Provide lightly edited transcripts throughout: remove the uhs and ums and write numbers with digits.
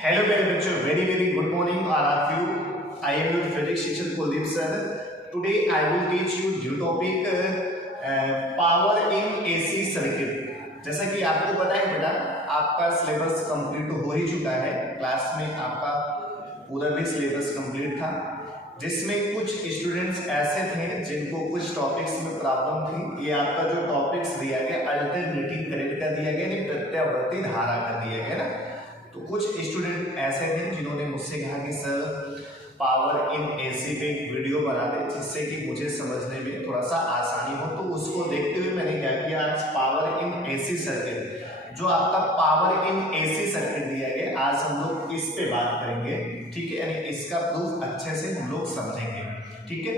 Hello मेरे बच्चों, very good morning all of you. I am your physics शिक्षक Kuldeep sir. Today I will teach you new topic power in AC circuit. जैसा कि आपको पता है बेटा, आपका सिलेबस कंप्लीट हो ही चुका है. क्लास में आपका पूरा भी सिलेबस कंप्लीट था, जिसमें कुछ स्टूडेंट्स ऐसे थे जिनको कुछ टॉपिक्स में प्रॉब्लम थी. ये आपका जो टॉपिक्स दिया गया अल्टरनेटिंग करंट का दिया गया, नहीं प्रत्यावर्ती धारा का दिया गया ना. तो कुछ स्टूडेंट ऐसे थे जिन्होंने मुझसे कहा कि सर पावर इन एसी पे एक वीडियो बना दे जिससे कि मुझे समझने में थोड़ा सा आसानी हो. तो उसको देखते हुए मैंने क्या किया, आज पावर इन एसी सर्किट, जो आपका पावर इन एसी सर्किट दिया गया, आज हम लोग इस पे बात करेंगे. ठीक है, यानी इसका प्रूफ अच्छे से हम लोग समझेंगे. ठीक है,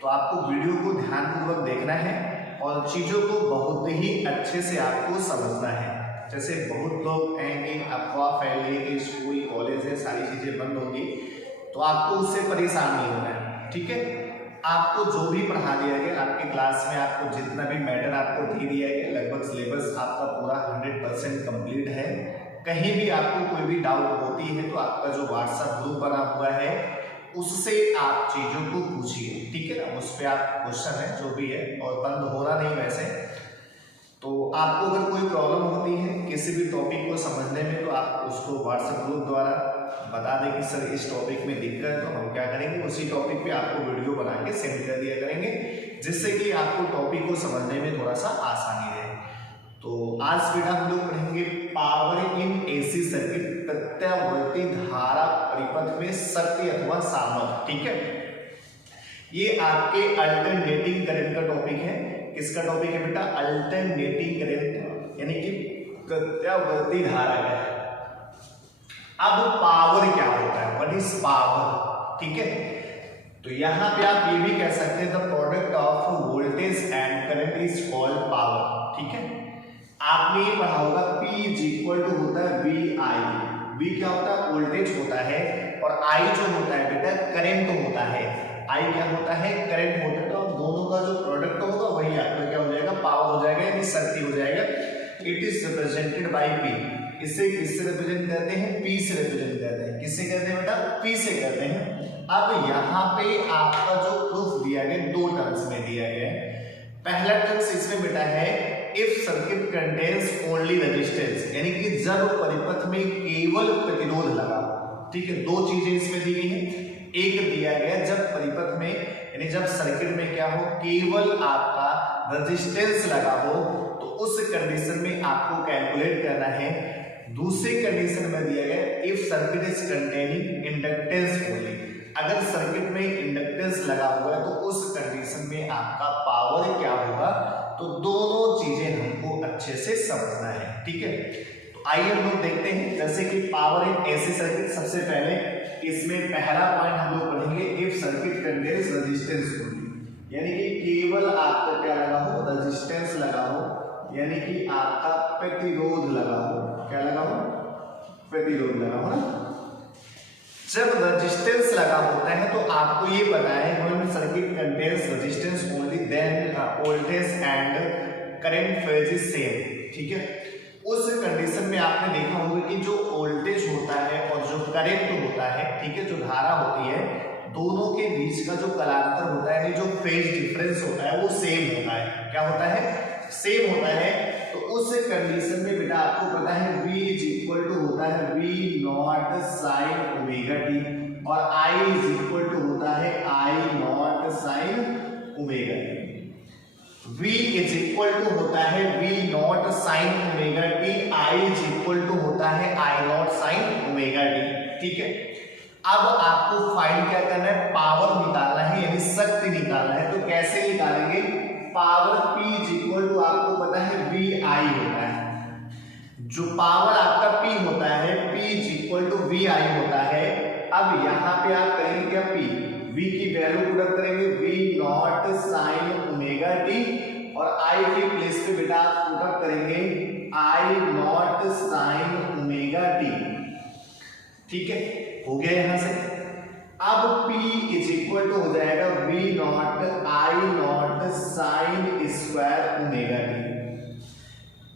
तो आपको वीडियो को ध्यानपूर्वक देखना है और चीजों को बहुत ही अच्छे से आपको समझना है. जैसे बहुत लोग कहेंगे अफवाह फैली कि स्कूल कॉलेज है सारी चीजें बंद होगी, तो आपको उससे परेशान नहीं होना है. ठीक है, आपको जो भी पढ़ा दिया गया आपके क्लास में, आपको जितना भी मैटर आपको दे दिया गया, लगभग सिलेबस आपका पूरा 100% कंप्लीट है. कहीं भी आपको कोई भी डाउट होती है तो आपका जो व्हाट्सएप ग्रुप बना हुआ है उससे आप चीजों को पूछिए. ठीक है ना, उस पर आप क्वेश्चन है जो भी है, और बंद हो रहा नहीं वैसे. तो आपको अगर कोई प्रॉब्लम होती है किसी भी टॉपिक को समझने में, तो आप उसको व्हाट्सएप ग्रुप द्वारा बता दें कि सर इस टॉपिक में दिक्कत है, तो हम क्या करेंगे उसी टॉपिक पे आपको वीडियो बना के सेंड कर दिया करेंगे, जिससे कि आपको टॉपिक को समझने में थोड़ा सा आसानी रहे. तो आज बेटा हम लोग पढ़ेंगे पावर इन एसी सर्किट, प्रत्यावर्ती धारा परिपथ में शक्ति अथवा सामर्थ्य. ठीक है, ये आपके अल्टरनेटिंग करंट का टॉपिक है. किसका टॉपिक है बेटा? अल्टरनेटिंग करंट, यानी कि प्रत्यावर्ती धारा का है. अब पावर क्या होता है, व्हाट इज पावर? ठीक है, तो यहां पे आप ये भी कह सकते हैं the product of voltage and current is called power. ठीक है, आपने ये पढ़ा होगा P इज इक्वल टू होता है VI. V क्या होता है? वोल्टेज होता है, और I जो होता है बेटा करंट होता है. I क्या होता है? करंट होता है. तो दोनों का जो प्रोडक्ट होगा वही आपका क्या हो जाएगा? पावर हो जाएगा, यानी शक्ति हो जाएगा. It is represented by P. इसे किससे रिप्रेजेंट करते हैं? P से रिप्रेजेंट करते हैं. किससे करते हैं बेटा? P से करते हैं. अब यहाँ पे आपका जो प्रूफ दिया गया दो टर्म्स में दिया गया है. पहला टर्म्स इसमें बेटा है if circuit contains only resistance, यानी कि जब परिपथ में केवल प्रतिरोध लगा. ठीक है, दो चीजें इसमें दी गई हैं. एक दिया गया जब परिपथ में, यानी जब सर्किट में क्या हो, केवल आपका रेजिस्टेंस लगा हो, तो उस कंडीशन में आपको कैलकुलेट करना है. दूसरी कंडीशन में दिया गया if circuit is containing inductance only, अगर सर्किट में इंडक्टेंस लगा हुआ है तो उस कंडीशन में आपका पावर क्या होगा. तो दोनों चीजें हमको अच्छे से समझना है. ठीक है, तो आइए हम लोग देखते हैं. जैसे कि पावर इन एसी सर्किट, सबसे पहले इसमें पहला पॉइंट हम लोग पढ़ेंगे if circuit contains resistance only, यानी कि केवल आपका क्या लगा हो? रेजिस्टेंस लगा हो, यानी कि आपका प्रतिरोध लगा हो. क्या लगा हो? प्रतिरोध लगा हो ना. जब रेजिस्टेंस लगा होता है तो आपको ये पता है when circuit contains resistance only then voltage and current phase is same. ठीक है, उस कंडीशन में आपने देखा होगा कि जो वोल्टेज होता है और जो करंट होता है, ठीक है, जो धारा होती है, दोनों के बीच का जो कलांतर होता है, जो फेज डिफरेंस होता है वो सेम होता है. क्या होता है? सेम होता है. तो उस कंडीशन में बेटा आपको पता है V इज इक्वल टू होता है V not sine omega T, और I इज इक्वल टू होता है I nought sine omega T. V is equal to होता है V not sine omega T, I is equal to होता है I nought sine omega T. ठीक है, अब आपको फाइंड क्या करना है? पावर निकालना है, यानी शक्ति निकालना है. तो कैसे निकालेंगे? Power P is equal to आपको पता है VI होता है. जो पावर आपका P होता है, P is equal to VI होता है. अब यहाँ पे आप करेंगे क्या? P, V की वैल्यू पुट करेंगे V not sine omega T, और I के प्लेस पे बेटा आप पुट करेंगे I nought sine omega T. ठीक है, हो गया यहां से. अब P इज इक्वल टू हो जाएगा V nought I nought sine square omega T.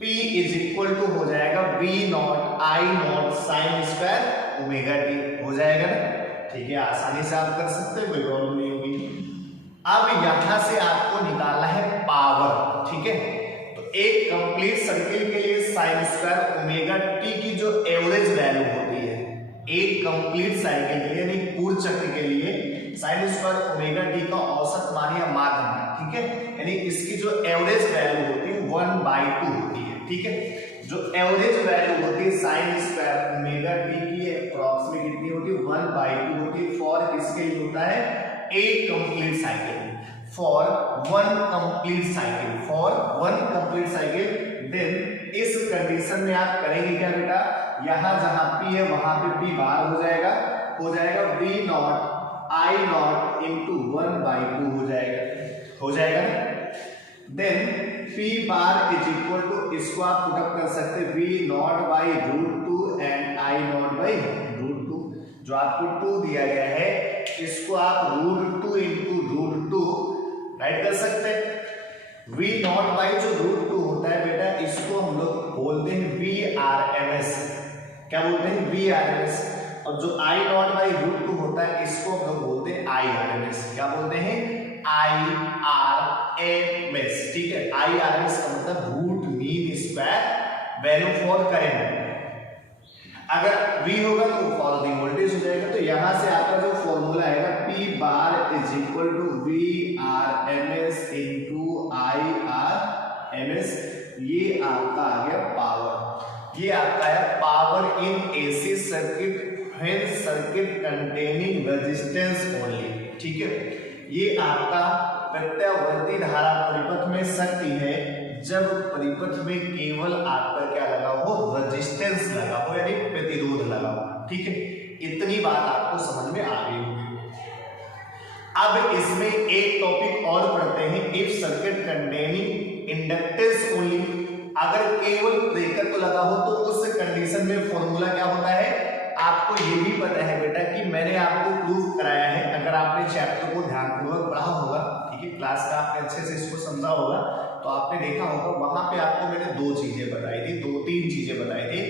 P is equal to हो जाएगा V nought I nought sine square omega T हो जाएगा ना, ठीक है, आसानी से आप कर सकते हैं, कोई प्रॉब्लम नहीं होगी। अब यहां से आपको निकालना है पावर, ठीक है। तो एक कंप्लीट सर्किल के लिए साइन स्क्वायर ओमेगा टी की जो एवरेज वैल्यू होती है, एक कंप्लीट साइकिल के लिए यानी पूर्ण चक्र के लिए साइन स्क्वायर ओमेगा टी का औसत मान या माध्य, ठीक है, यानी इसकी जो एवरेज वैल्यू होती है 1/2 होती है, ठीक है। जो एवरेज वैल्यू होती है साइन स्क्वायर ओमेगा टी की अप्रॉक्सीमेट कितनी होती है 1/2 होती है। फॉर किसके लिए होता है, एक complete cycle, for one complete cycle, for one complete cycle. Then इस कंडीशन में आप करेंगे क्या बेटा, यहां जहां P है वहां पे P बार हो जाएगा V nought I nought into 1/2 हो जाएगा ना। Then P bar is equal to, इसको आप पुट अप कर सकते हैं V nought by √2 and I nought by √2। जो आपको 2 दिया गया है इसको आप √2 इंटू √2 राइट कर सकते हैं। V नॉट बाई जो √2 होता है बेटा, इसको हम लोग बोलते हैं VRMS। क्या बोलते हैं, VRMS। और जो I नॉट बाई √2 होता है इसको हम लोग बोलते हैं IRMS। क्या बोलते हैं, IRMS, ठीक है। IRMS का मतलब root mean square value for current. अगर V होगा तो फॉर द वोल्टेज हो जाएगा। तो यहां से आपका जो फॉर्मूला आएगा P bar is equal to VRMS into IRMS, ये आपका आ गया पावर। ये आपका है power in AC circuit when circuit containing resistance only, ठीक है। ये आपका प्रत्यावर्ती धारा परिपथ में शक्ति है जब परिपथ में केवल आपका क्या लगा हो, रेजिस्टेंस लगा हो यानी प्रतिरोध लगा हो, ठीक है। इतनी बात आपको समझ में आ गई होगी। अब इसमें एक टॉपिक और पढ़ते हैं, if circuit containing inductance only. अगर केवल प्रेरकत्व लगा हो तो उस कंडीशन में फॉर्मूला क्या होता है, आपको ये भी पता है बेटा कि मैंने आपको प्रूफ कराया है। अगर आपने चैप्टर को ध्यानपूर्वक पढ़ा होगा, ठीक है, क्लास का आपने अच्छे से इसको समझा होगा, तो आपने देखा होगा वहां पे आपको मैंने 2 चीजें बताई थी, 2-3 चीजें बताई थी।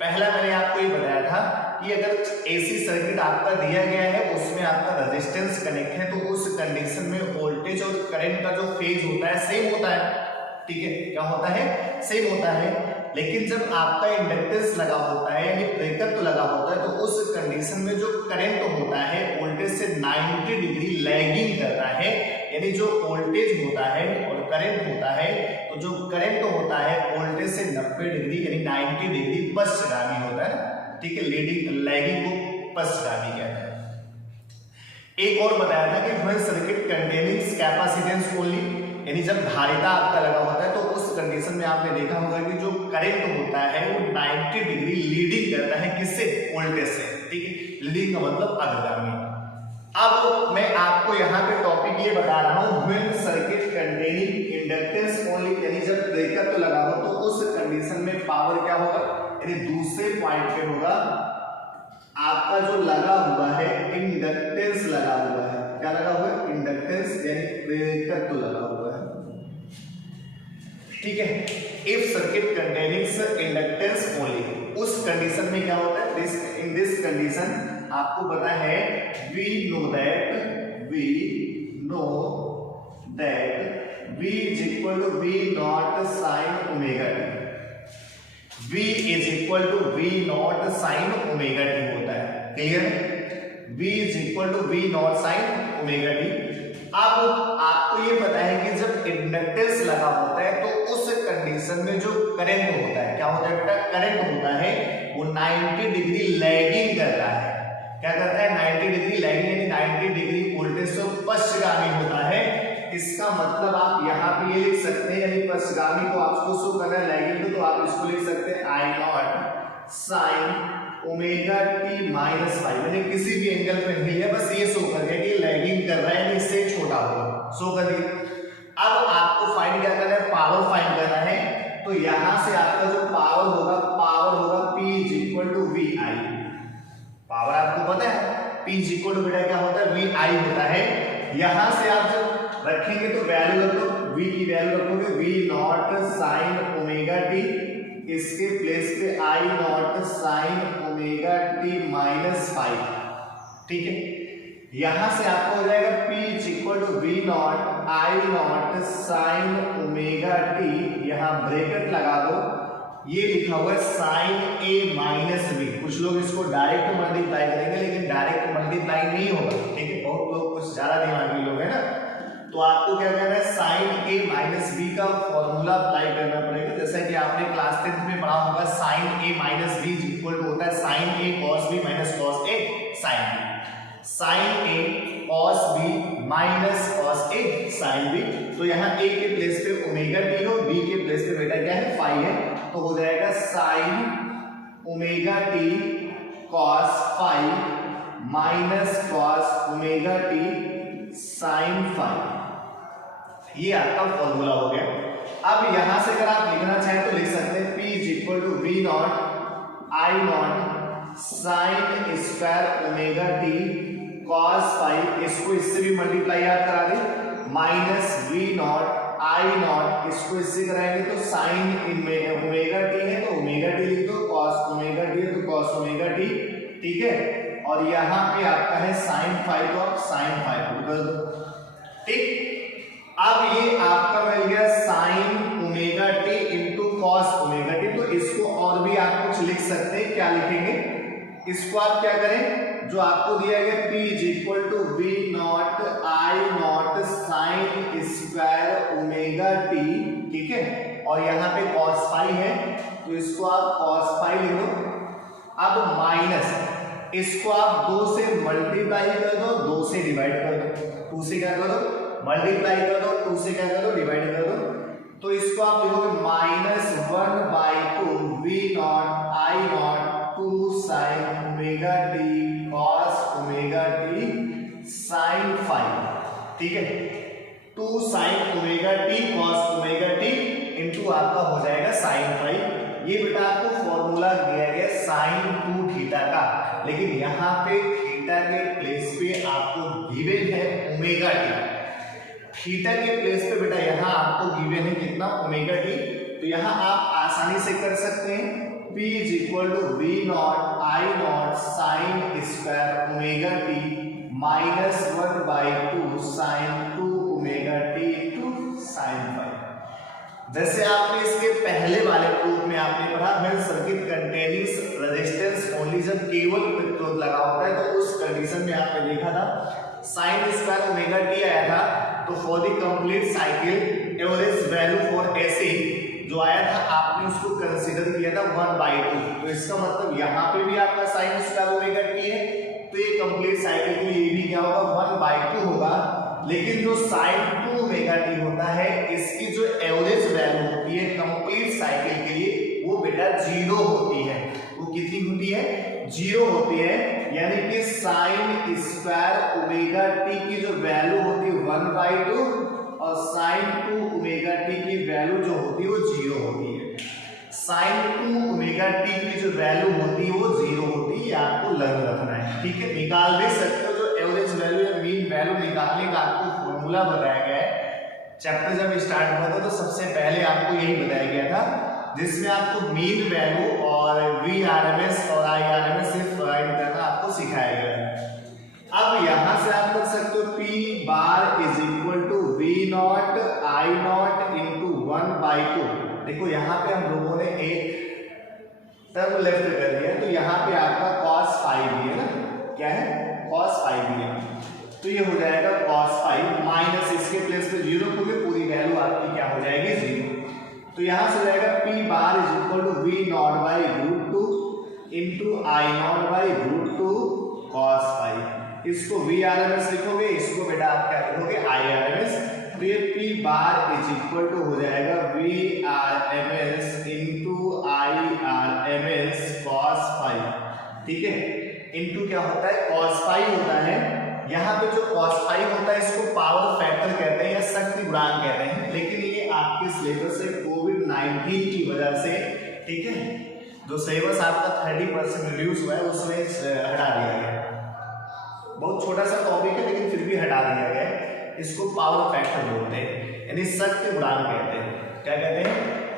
पहला मैंने आपको ये बताया था कि अगर AC सर्किट आपका दिया गया है उसमें आपका रेजिस्टेंस कनेक्ट है तो उस कंडीशन में वोल्टेज और करंट का जो फेज होता है सेम होता है, ठीक है। क्या होता है, सेम होता है। लेकिन जब आपका इंडक्टेंस लगा होता है यानी प्रेरकत्व लगा होता है तो उस कंडीशन में जो करंट होता है वोल्टेज से 90 डिग्री लैगिंग करता है। यानी जो वोल्टेज होता है और करंट होता है, तो जो करंट होता है वोल्टेज से 90 डिग्री यानी 90 डिग्री पश्चगामी होता है, ठीक है। लीडिंग लैगिंग को पश्चगामी कहते हैं। एक और बताया था कि when circuit containing capacitance only, यानी जब धारिता आपका लगा होता है तो उस कंडीशन में आपने देखा होगा कि जो करंट होता है वो 90 डिग्री लीडिंग करता है, किससे, वोल्टेज से, ठीक है। लीडिंग का मतलब अग्रगामी। अब मैं आपको यहाँ पे टॉपिक ये बता रहा हूँ, when circuit containing inductance only, यानी जब प्रेरकत्व लगा हो तो उस कंडीशन में पावर क्या होगा, यानी दूसरे पॉइंट पे होगा आपका जो लगा हुआ है इंडक्टेंस लगा हुआ है। क्या लगा हुआ है, इंडक्टेंस यानी प्रेरकत्व लगा हुआ है, ठीक है। If circuit containing inductance only, उस कंडीशन में क्या होता है, इन दिस कंडीशन आपको पता है we know that V is equal to V naught sin omega t। V is equal to V naught sin omega t होता है, clear. V is equal to V naught sin omega t। अब आपको ये पता है कि जब inductance लगा होता है तो उस कंडीशन में जो करंट होता है, क्या होता है बेटा, करंट होता है वो 90 डिग्री लैगिंग कर रहा है। क्या करता है, 90 डिग्री लैगिंग यानी 90 डिग्री वोल्टेज से पश्चगामी होता है। इसका मतलब आप यहाँ पे ये लिख सकते हैं, यानी पश्चगामी को आपको शो करना है लैगिंग को, तो आप इसको लिख सकते हैं I nought sine omega T minus five. मैंने किसी भी एंगल पे नहीं लिया, बस ये शो कर दिया कि लैगिंग कर रहा है, इससे छोटा होगा, शो कर दिया। अब आपको फाइंड क्या करना है, पावर फाइंड करना है। तो यहां से आपका जो पावर होगा P is equal to VI। Power आपको पता है P इज इक्वल टू बेटा क्या होता है, VI होता है। यहां से आप जब रखेंगे तो वैल्यू रख लो, V की वैल्यू रखोगे V not sine omega T इसके प्लेस पे I not sine omega T minus 5, ठीक है। यहां से आपको हो जाएगा P is equal to V not I not sine omega T, यहां ब्रैकेट लगा दो, ये लिखा हुआ है साइन ए माइनस बी। कुछ लोग इसको डायरेक्ट मल्टीप्लाई करेंगे लेकिन डायरेक्ट मल्टीप्लाई नहीं होगा, ठीक है। बहुत लोग कुछ ज्यादा दिमागी लोग है ना, तो आपको क्या करना है, साइन ए माइनस बी का फॉर्मूला अप्लाई करना पड़ेगा। जैसा कि आपने क्लास 10th में पढ़ा होगा, sine A minus B equal to होता है sine A cos B minus cos A sine B. Sine A cos B minus cos A sine B, तो यहाँ ए के प्लेस पे ओमेगा टी हो, बी के प्लेस पे बेटा क्या है, फाई है, तो हो जाएगा sine omega T cos phi minus cos omega T sine phi. ये आपका फॉर्मूला हो गया। अब यहां से अगर आप लिखना चाहें तो लिख सकते हैं P is equal to V not I not sine square omega T cos phi, इसको इससे भी मल्टीप्लाई आप करा दें, minus V not I nought, इसको इससे कराएंगे तो साइन ओमेगा टी है तो ओमेगा टी लिख दो, कॉस ओमेगा टी है तो कॉस ओमेगा टी, ठीक है। और यहाँ पे आपका है साइन फाई, तो आप साइन फाई कर दो, ठीक। अब ये आपका मिल गया sign omega T into cos omega T, तो इसको और भी आप कुछ लिख सकते हैं, क्या लिखेंगे, इसको आप क्या करें, जो आपको दिया गया P is equal to V not I not sine square omega T, ठीक है, और यहाँ पे कॉस फाई है तो इसको आप कॉस फाई लिख दो। अब माइनस इसको आप 2 से मल्टीप्लाई कर दो, 2 से डिवाइड कर दो, 2 से क्या कर दो मल्टीप्लाई कर दो, 2 से क्या कर दो डिवाइड कर दो, तो इसको आप लिखोगे minus 1/2 V not I nought 2 sine omega T cos omega T sine phi, ठीक है। 2 sine omega T cos omega T into आपका हो जाएगा साइन फाई। ये बेटा आपको फॉर्मूला दिया गया साइन 2 थीटा का, लेकिन यहाँ पे थीटा के प्लेस पे आपको गिवन है ओमेगा टी, थीटा के प्लेस पे बेटा यहाँ आपको गिवन है कितना, ओमेगा टी, तो यहाँ आप आसानी से कर सकते हैं P is equal to V not I not sine square omega T minus 1/2 sine 2 omega T into sine phi. जैसे आपने इसके पहले वाले प्रूफ में आपने पढ़ा, when circuit containing resistance only, जब केवल प्रतिरोध लगा होता है तो उस कंडीशन में आपने देखा था साइन स्क्वायर ओमेगा टी आया था, तो for the complete cycle average value for AC जो आया था आपने उसको कंसीडर किया था 1/2, तो इसका मतलब यहाँ पे भी आपका साइन स्क्वायर ओमेगा टी है, तो ये कंप्लीट साइकिल के लिए भी क्या होगा 1/2 होगा। लेकिन जो साइन 2 ओमेगा टी होता है इसकी जो एवरेज वैल्यू होती है कंप्लीट साइकिल के लिए वो बेटा 0 होती है। वो कितनी होती है, 0 होती है, यानी कि साइन स्क्वायर ओमेगा टी की जो वैल्यू होती है 1/2 और साइन 2 ओमेगा टी की वैल्यू जो होती है वो 0 होती है। साइन 2 ओमेगा टी की जो वैल्यू होती है वो 0 होती है, आपको लर्न रखना है, ठीक है। निकाल भी सकते हो, जो एवरेज वैल्यू या मीन वैल्यू निकालने का आपको फॉर्मूला बताया गया है। चैप्टर जब स्टार्ट हुआ था तो सबसे पहले आपको यही बताया गया था, जिसमें आपको मीन वैल्यू और VRMS और IRMS से फाइंड करना आपको सिखाया गया है। अब यहां से आप कर सकते हो P bar is equal to V not I nought into 1/2। देखो यहाँ पे हम लोगों ने एक टर्म लेफ्ट कर दिया, तो यहाँ पे आपका cos फाई भी है ना, क्या है cos फाई भी है, तो ये हो जाएगा cos फाई माइनस इसके प्लेस पे 0 होगी, पूरी वैल्यू आपकी क्या हो जाएगी 0। तो यहां से जाएगा P bar is equal to V nought by √2 into I nought by √2 cos phi. इसको VRMS लिखोगे, इसको बेटा आप क्या लिखोगे IRMS, तो ये P bar is equal to हो जाएगा VRMS into IRMS cos phi, ठीक है, इंटू क्या होता है cos फाई होता है। यहाँ पे जो cos फाई होता है इसको पावर फैक्टर कहते हैं या शक्ति गुणांक कहते हैं, लेकिन ये आपके सिलेबस से कोविड-19 की वजह से, ठीक है, जो सिलेबस आपका 30% रिड्यूस हुआ है उसमें हटा दिया गया। बहुत छोटा सा टॉपिक है लेकिन फिर भी हटा दिया गया है। इसको पावर फैक्टर बोलते हैं, यानी शक्ति गुणांक कहते हैं। क्या कहते हैं,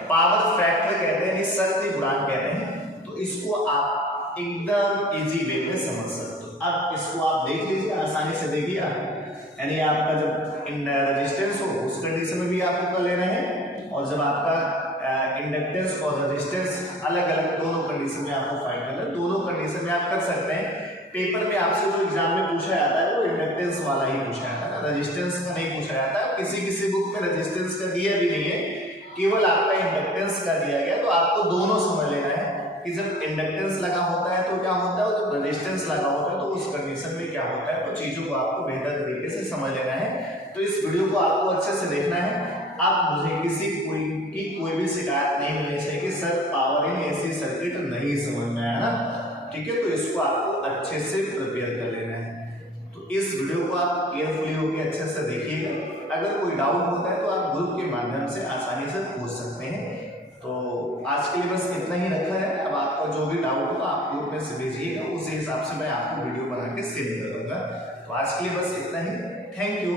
पावर फैक्टर कहते हैं, शक्ति गुणांक कहते हैं। तो इसको आप एकदम इजी वे में समझ सकते हो। अब इसको आप देख लीजिए, आसानी से देखिए आप, यानी आपका जब इन रेजिस्टेंस हो उस कंडीशन में भी आपको कर लेना है, और जब आपका इंडक्टेंस और रेजिस्टेंस अलग अलग दोनों कंडीशन में आपको फाइंड करना है। दोनों कंडीशन में आप कर सकते हैं। पेपर में आपसे जो एग्जाम में पूछा जाता है वो इंडक्टेंस वाला ही पूछा जाता है, रेजिस्टेंस का नहीं पूछा जाता है। किसी बुक में रेजिस्टेंस का दिया भी नहीं है, केवल आपका इंडक्टेंस का दिया गया। तो आपको दोनों समझ लेना है कि जब इंडक्टेंस लगा होता है तो क्या होता है, और जब रेजिस्टेंस लगा होता है तो उस कंडीशन में क्या होता है। तो चीजों को आपको बेहतर तरीके से समझ लेना है। तो इस वीडियो को आपको अच्छे से देखना है। आप मुझे कोई भी शिकायत नहीं मिलनी चाहिए कि sir power in AC circuit नहीं समझ में आया ना, ठीक है। तो इसको आपको अच्छे से प्रिपेयर कर लेना है। तो इस वीडियो को आप केयरफुली होकर अच्छे से देखिएगा। अगर कोई डाउट होता है तो आप ग्रुप के माध्यम से आसानी से पूछ सकते हैं। तो आज के लिए बस इतना ही रखा है। अब आपका जो भी डाउट होगा आप ग्रुप में से भेजिएगा, उसी हिसाब से मैं आपको वीडियो बना के सेंड करूंगा। तो आज के लिए बस इतना ही। Thank you.